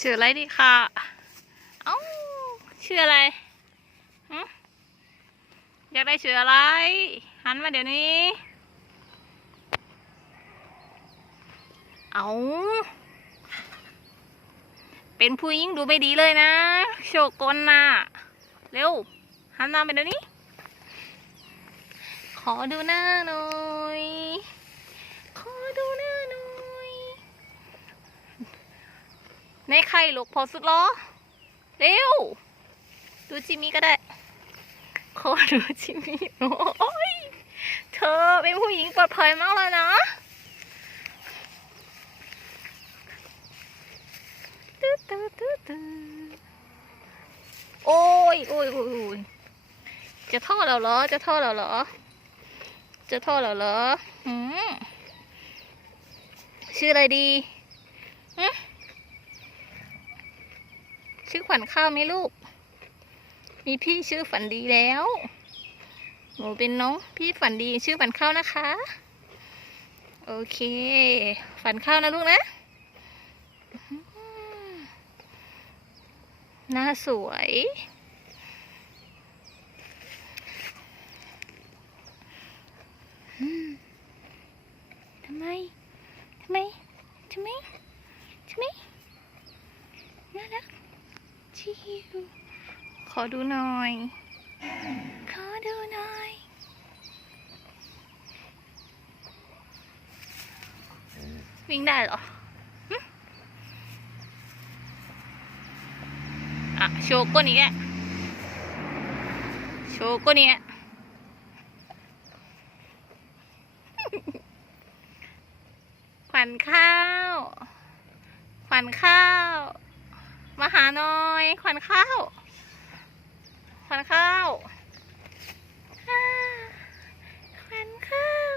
ชื่ออะไรดีค่ะเอ้าชื่ออะไรอยากได้ชื่ออะไร หันมาเดี๋ยวนี้ เอาเป็นผู้หญิงดูไม่ดีเลยนะ โชกลน่ะเร็ว หันมาไปเดี๋ยวนี้ ขอดูหน้าหน่อย ขอดูหน้าหน่อย ในไข่ลูกพอสุดล้อเร็ว ดูจิมมี่ก็ได้ขอดูจิมมี่โอ้ยเธอเป็นผู้หญิงปลอดภัยมากเลยนะตึ๊ดตึ๊ดตึ๊ดโอ้ยโอ้ยโอ้ยจะท่อดแล้วเหรอ จะท่อดแล้วเหรอ จะท่อดแล้วเหรอหืมชื่ออะไรดีหืม ชื่อขวัญข้าวไหมลูก มีพี่ชื่อฝันดีแล้ว หนูเป็นน้องพี่ฝันดีชื่อฝันข้าวนะคะ โอเค ฝันข้าวนะลูกนะ หน้าสวยทำไม ทำไม ทำไม ทำไม น่ารัก ชิวขอดูหน่อย ขอดูหน่อย วิ่งได้เหรออะโชว์ก้นอีกแล้โชว์ก้นี้ขวัญข้าว ขวัญข้าว มาหาหน่อย ขวัญข้าว ขวัญข้าวขวัญข้าว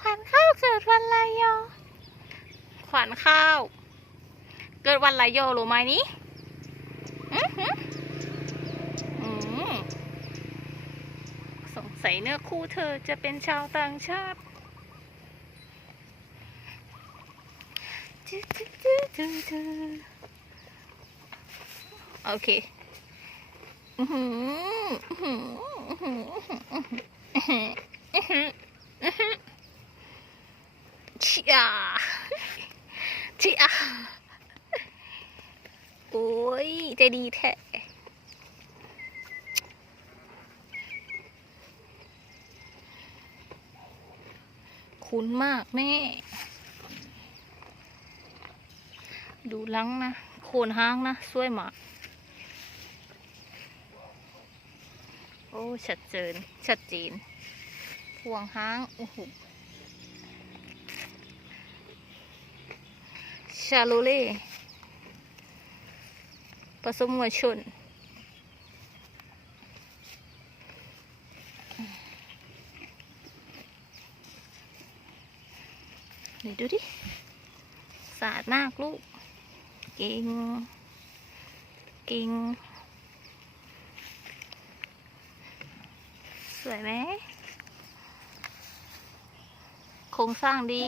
ขวัญข้าวเกิดวันไรโยขวัญข้าว เกิดวันไรโยรู้ไหมนี่อือหืออืมสงสัยเนื้อคู่เธอจะเป็นชาวต่างชาติ อหืออื้อหืออื้อหืออือหืออือหืออือหือเชียเชียโอ้ยใจดีแท้คุ้นมากแม่ดูลังนะโคนห้างนะสวยมาก อ้ชัดเจนชัดเจนพวงห้างโอ้โหชาโลเล่ผสมวัวชนเดี๋ยวดูดิสะอาดมากลูก เก่ง เก่ง สวยไหมโครงสร้างดี